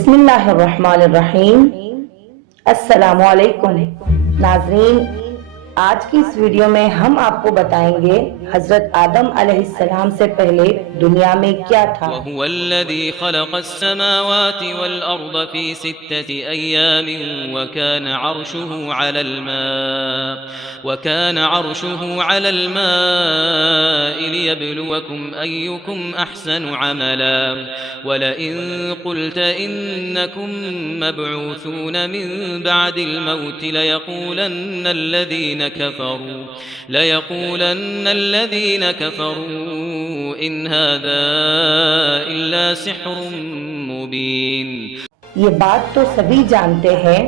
بسم اللہ الرحمن الرحیم۔ السلام علیکم ناظرین، آج کی اس ویڈیو میں ہم آپ کو بتائیں گے حضرت آدم علیہ السلام سے پہلے دنیا میں کیا تھا۔ وَهُوَ الَّذِي خَلَقَ السَّمَاوَاتِ وَالْأَرْضَ فِي 6 أَيَّامٍ وَكَانَ عَرْشُهُ عَلَى الْمَاءِ لِيَبْلُوَكُمْ أَيُّكُمْ أَحْسَنُ عَمَلًا وَلَئِن قُلْتَ إِنَّكُمْ مَبْعُوثُونَ مِنْ بَعْدِ الْمَوْتِ لَيَقُولَنَّ الَّذِينَ كَفَرُوا إِنْ هَذَا إِلَّا سِحْرٌ مُبِينٌ۔ یہ بات تو سبھی جانتے ہیں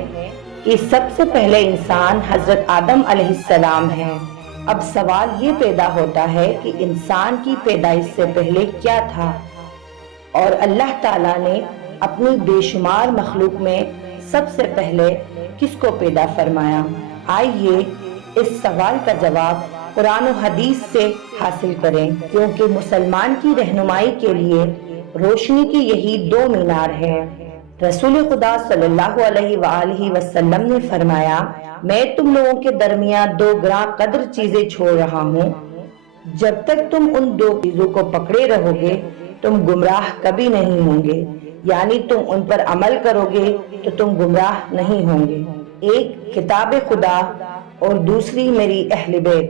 کہ سب سے پہلے انسان حضرت آدم علیہ السلام ہیں۔ اب سوال یہ پیدا ہوتا ہے کہ انسان کی پیدائش سے پہلے کیا تھا، اور اللہ تعالیٰ نے اپنی بے شمار مخلوق میں سب سے پہلے کس کو پیدا فرمایا؟ آئیے اس سوال کا جواب قرآن و حدیث سے حاصل کریں، کیونکہ مسلمان کی رہنمائی کے لیے روشنی کی یہی دو مینار ہیں۔ رسول خدا صلی اللہ علیہ وآلہ وسلم نے فرمایا، میں تم لوگوں کے درمیان دو گراں قدر چیزیں چھوڑ رہا ہوں، جب تک تم ان دو چیزوں کو پکڑے رہو گے تم گمراہ کبھی نہیں ہوں گے، یعنی تم ان پر عمل کرو گے تو تم گمراہ نہیں ہوں گے۔ ایک کتاب خدا اور دوسری میری اہل بیت،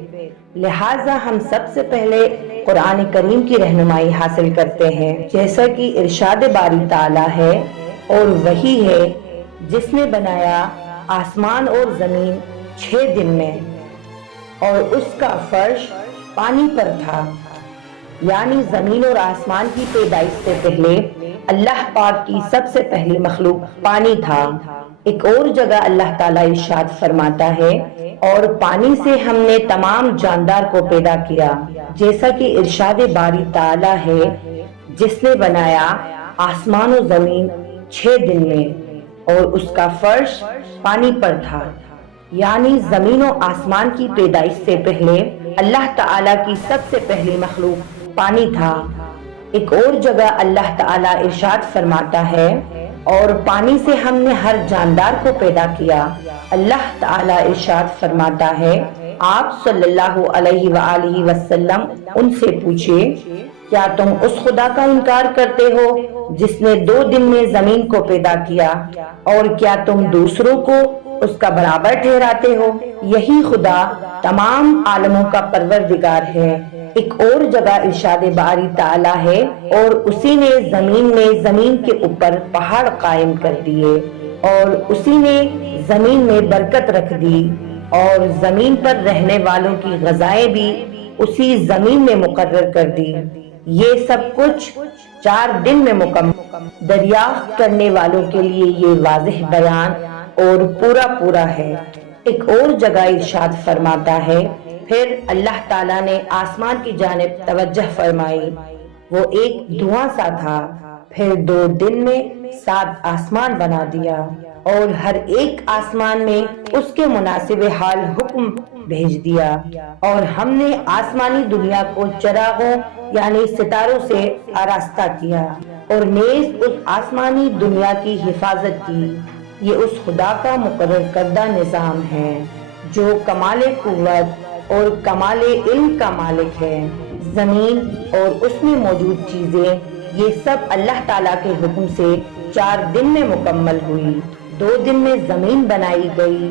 لہٰذا ہم سب سے پہلے قرآن کریم کی رہنمائی حاصل کرتے ہیں، جیسا کہ ارشاد باری تعالیٰ ہے، اور وہی ہے جس نے بنایا آسمان اور زمین 6 دن میں، اور اس کا فرش پانی پر تھا، یعنی زمین اور آسمان کی پیدائش سے پہلے اللہ پاک کی سب سے پہلی مخلوق پانی تھا۔ ایک اور جگہ اللہ تعالیٰ ارشاد فرماتا ہے، اور پانی سے ہم نے تمام جاندار کو پیدا کیا، جیسا کہ ارشاد باری تعالیٰ ہے، جس نے بنایا آسمان و زمین 6 دن میں، اور اس کا فرش پانی پر تھا، یعنی زمین و آسمان کی پیدائش سے پہلے اللہ تعالیٰ کی سب سے پہلی مخلوق پانی تھا۔ ایک اور جگہ اللہ تعالیٰ ارشاد فرماتا ہے، اور پانی سے ہم نے ہر جاندار کو پیدا کیا۔ اللہ تعالیٰ ارشاد فرماتا ہے، آپ صلی اللہ علیہ وآلہ وسلم ان سے پوچھے، کیا تم اس خدا کا انکار کرتے ہو جس نے 2 دن میں زمین کو پیدا کیا، اور کیا تم دوسروں کو اس کا برابر ٹھہراتے ہو؟ یہی خدا تمام عالموں کا پروردگار ہے۔ ایک اور جگہ ارشاد باری تعالیٰ ہے، اور اسی نے زمین کے اوپر پہاڑ قائم کر دیے، اور اسی نے زمین میں برکت رکھ دی، اور زمین پر رہنے والوں کی غذائیں بھی اسی زمین میں مقرر کر دی۔ یہ سب کچھ 4 دن میں مکمل، دریافت کرنے والوں کے لیے یہ واضح بیان اور پورا ہے۔ ایک اور جگہ ارشاد فرماتا ہے، پھر اللہ تعالیٰ نے آسمان کی جانب توجہ فرمائی، وہ ایک دھواں سا تھا، پھر 2 دن میں 7 آسمان بنا دیا، اور ہر ایک آسمان میں اس کے مناسب حال حکم بھیج دیا، اور ہم نے آسمانی دنیا کو چراغوں یعنی ستاروں سے آراستہ کیا، اور نیز اس آسمانی دنیا کی حفاظت کی۔ یہ اس خدا کا مقرر کردہ نظام ہے جو کمال قوت اور کمال علم کا مالک ہے۔ زمین اور اس میں موجود چیزیں یہ سب اللہ تعالیٰ کے حکم سے 4 دن میں مکمل ہوئی۔ 2 دن میں زمین بنائی گئی،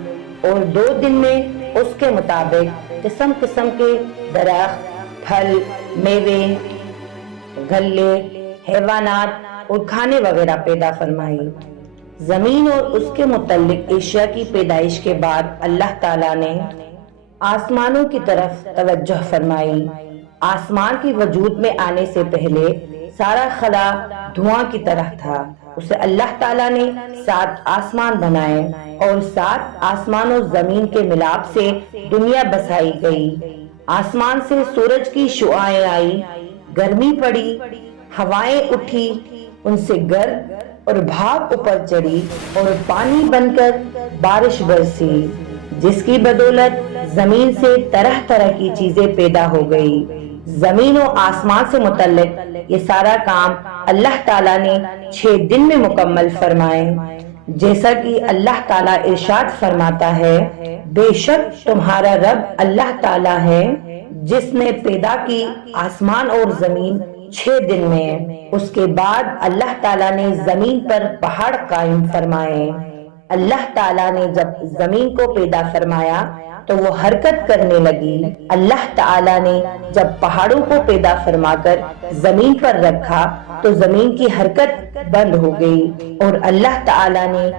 اور 2 دن میں اس کے مطابق قسم قسم کے درخت، پھل، میوے، غلے، حیوانات اور کھانے وغیرہ پیدا فرمائی۔ زمین اور اس کے متعلق اشیاء کی پیدائش کے بعد اللہ تعالیٰ نے آسمانوں کی طرف توجہ فرمائی۔ آسمان کے وجود میں آنے سے پہلے سارا خلا دھواں کی طرح تھا، اسے اللہ تعالیٰ نے 7 آسمان بنائے، اور 7 آسمان و زمین کے ملاپ سے دنیا بسائی گئی۔ آسمان سے سورج کی شعاعیں آئی، گرمی پڑی، ہوائیں اٹھی، ان سے گرد اور بھاپ اوپر چڑھی، اور پانی بن کر بارش برسی، جس کی بدولت زمین سے طرح طرح کی چیزیں پیدا ہو گئی۔ زمین و آسمان سے متعلق یہ سارا کام اللہ تعالیٰ نے 6 دن میں مکمل فرمائے، جیسا کہ اللہ تعالیٰ ارشاد فرماتا ہے، بے شک تمہارا رب اللہ تعالیٰ ہے جس نے پیدا کی آسمان اور زمین 6 دن میں۔ اس کے بعد اللہ تعالیٰ نے زمین پر پہاڑ قائم فرمائے۔ اللہ تعالیٰ نے جب زمین کو پیدا فرمایا تو وہ حرکت کرنے لگی۔ اللہ تعالیٰ نے جب پہاڑوں کو پیدا فرما کر زمین پر رکھا تو زمین کی حرکت بند ہو گئی، اور اللہ تعالیٰ نے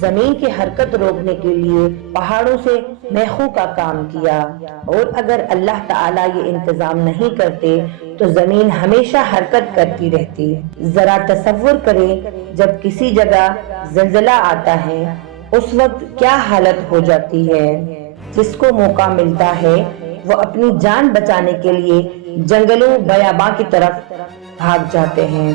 زمین کی حرکت روکنے کے لیے پہاڑوں سے میخوں کا کام کیا، اور اگر اللہ تعالیٰ یہ انتظام نہیں کرتے تو زمین ہمیشہ حرکت کرتی رہتی۔ ذرا تصور کریں جب کسی جگہ زلزلہ آتا ہے اس وقت کیا حالت ہو جاتی ہے۔ جس کو موقع ملتا ہے وہ اپنی جان بچانے کے لیے جنگلوں بیاباں کی طرف بھاگ جاتے ہیں،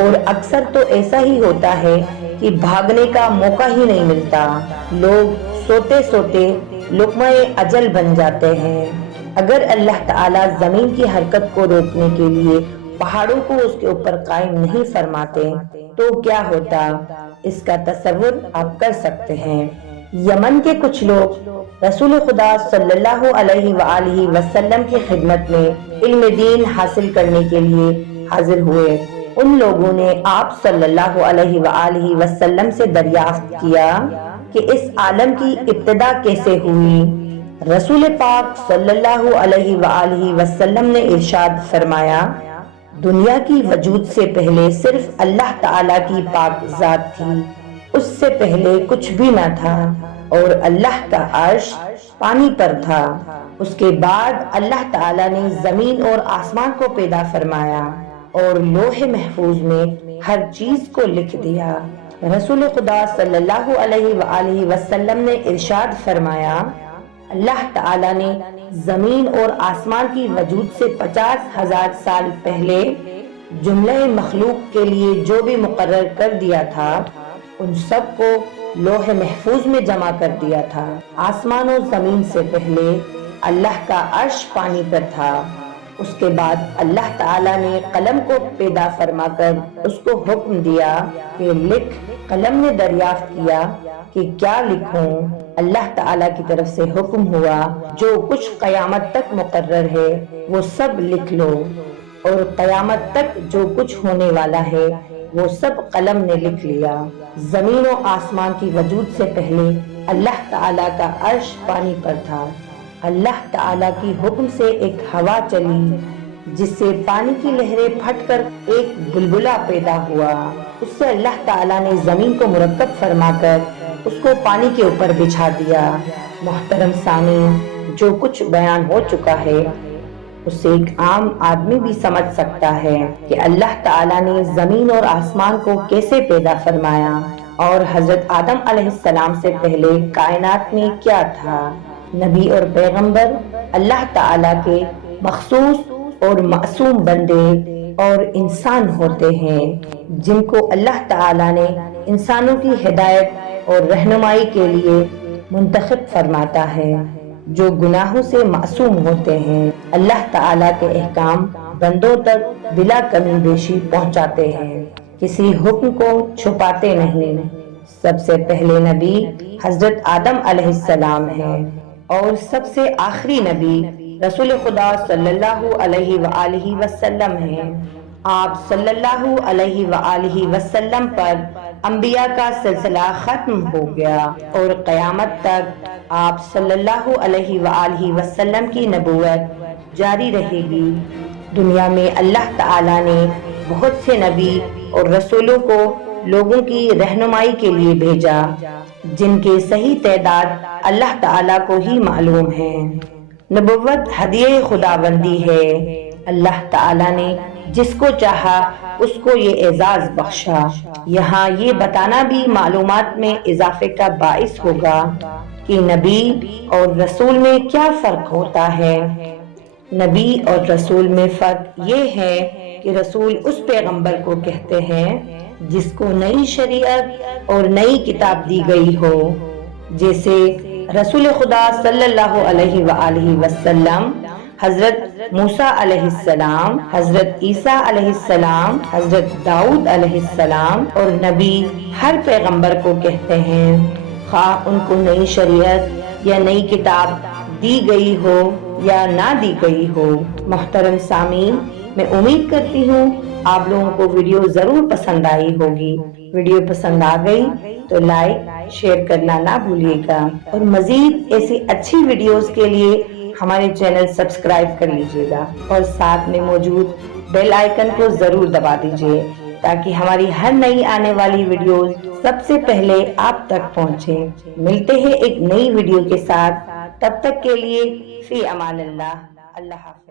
اور اکثر تو ایسا ہی ہوتا ہے کہ بھاگنے کا موقع ہی نہیں ملتا، لوگ سوتے سوتے لقمہ اجل بن جاتے ہیں۔ اگر اللہ تعالیٰ زمین کی حرکت کو روکنے کے لیے پہاڑوں کو اس کے اوپر قائم نہیں فرماتے تو کیا ہوتا، اس کا تصور آپ کر سکتے ہیں۔ یمن کے کچھ لوگ رسول خدا صلی اللہ علیہ وآلہ وسلم کی خدمت میں علم دین حاصل کرنے کے لیے حاضر ہوئے۔ ان لوگوں نے آپ صلی اللہ علیہ وآلہ وسلم سے دریافت کیا کہ اس عالم کی ابتدا کیسے ہوئی۔ رسول پاک صلی اللہ علیہ وآلہ وسلم نے ارشاد فرمایا، دنیا کی وجود سے پہلے صرف اللہ تعالیٰ کی پاک ذات تھی، اس سے پہلے کچھ بھی نہ تھا، اور اللہ کا عرش پانی پر تھا۔ اس کے بعد اللہ تعالیٰ نے زمین اور آسمان کو پیدا فرمایا اور لوح محفوظ میں ہر چیز کو لکھ دیا۔ رسول خدا صلی اللہ علیہ وآلہ وسلم نے ارشاد فرمایا، اللہ تعالیٰ نے زمین اور آسمان کی وجود سے 50,000 سال پہلے جملہ مخلوق کے لیے جو بھی مقرر کر دیا تھا ان سب کو لوح محفوظ میں جمع کر دیا تھا۔ آسمان و زمین سے پہلے اللہ کا عرش پانی پر تھا۔ اس کے بعد اللہ تعالیٰ نے قلم کو پیدا فرما کر اس کو حکم دیا کہ لکھ۔ قلم نے دریافت کیا کہ کیا لکھوں؟ اللہ تعالیٰ کی طرف سے حکم ہوا، جو کچھ قیامت تک مقرر ہے وہ سب لکھ لو، اور قیامت تک جو کچھ ہونے والا ہے وہ سب قلم نے لکھ لیا۔ زمین و آسمان کی وجود سے پہلے اللہ تعالیٰ کا عرش پانی پر تھا۔ اللہ تعالیٰ کی حکم سے ایک ہوا چلی جس سے پانی کی لہریں پھٹ کر ایک بلبلہ پیدا ہوا۔ اس سے اللہ تعالیٰ نے زمین کو مرکب فرما کر اس کو پانی کے اوپر بچھا دیا۔ محترم سامعین، جو کچھ بیان ہو چکا ہے اسے ایک عام آدمی بھی سمجھ سکتا ہے کہ اللہ تعالیٰ نے زمین اور آسمان کو کیسے پیدا فرمایا، اور حضرت آدم علیہ السلام سے پہلے کائنات میں کیا تھا۔ نبی اور پیغمبر اللہ تعالیٰ کے مخصوص اور معصوم بندے اور انسان ہوتے ہیں جن کو اللہ تعالیٰ نے انسانوں کی ہدایت اور رہنمائی کے لیے منتخب فرماتا ہے۔ جو گناہوں سے معصوم ہوتے ہیں، اللہ تعالیٰ کے احکام بندوں تک بلا کمی بیشی پہنچاتے ہیں، کسی حکم کو چھپاتے نہیں۔ سب سے پہلے نبی حضرت آدم علیہ السلام ہیں، اور سب سے آخری نبی رسول خدا صلی اللہ علیہ وآلہ وسلم ہیں۔ آپ صلی اللہ علیہ وآلہ وسلم پر انبیاء کا سلسلہ ختم ہو گیا، اور قیامت تک آپ صلی اللہ علیہ وآلہ وسلم کی نبوت جاری رہے گی۔ دنیا میں اللہ تعالیٰ نے بہت سے نبی اور رسولوں کو لوگوں کی رہنمائی کے لیے بھیجا، جن کے صحیح تعداد اللہ تعالیٰ کو ہی معلوم ہے۔ نبوت ہدیہ خداوندی ہے۔ اللہ تعالیٰ نے جس کو چاہا اس کو یہ اعزاز بخشا۔ یہاں یہ بتانا بھی معلومات میں اضافے کا باعث ہوگا کہ نبی اور رسول میں کیا فرق ہوتا ہے۔ نبی اور رسول میں فرق یہ ہے کہ رسول اس پیغمبر کو کہتے ہیں جس کو نئی شریعت اور نئی کتاب دی گئی ہو، جیسے رسول خدا صلی اللہ علیہ وآلہ وسلم حضرت موسیٰ علیہ السلام، حضرت عیسیٰ علیہ السلام، حضرت داؤد علیہ السلام، اور نبی ہر پیغمبر کو کہتے ہیں، خواہ ان کو نئی شریعت یا نئی کتاب دی گئی ہو یا نہ دی گئی ہو۔ محترم سامعین، میں امید کرتی ہوں آپ لوگوں کو ویڈیو ضرور پسند آئی ہوگی۔ ویڈیو پسند آ گئی تو لائک شیئر کرنا نہ بھولیے گا، اور مزید ایسی اچھی ویڈیوز کے لیے ہمارے چینل سبسکرائب کر لیجیے گا، اور ساتھ میں موجود بیل آئیکن کو ضرور دبا دیجیے تاکہ ہماری ہر نئی آنے والی ویڈیوز سب سے پہلے آپ تک پہنچے۔ ملتے ہیں ایک نئی ویڈیو کے ساتھ، تب تک کے لیے فی امان اللہ۔ اللہ حافظ۔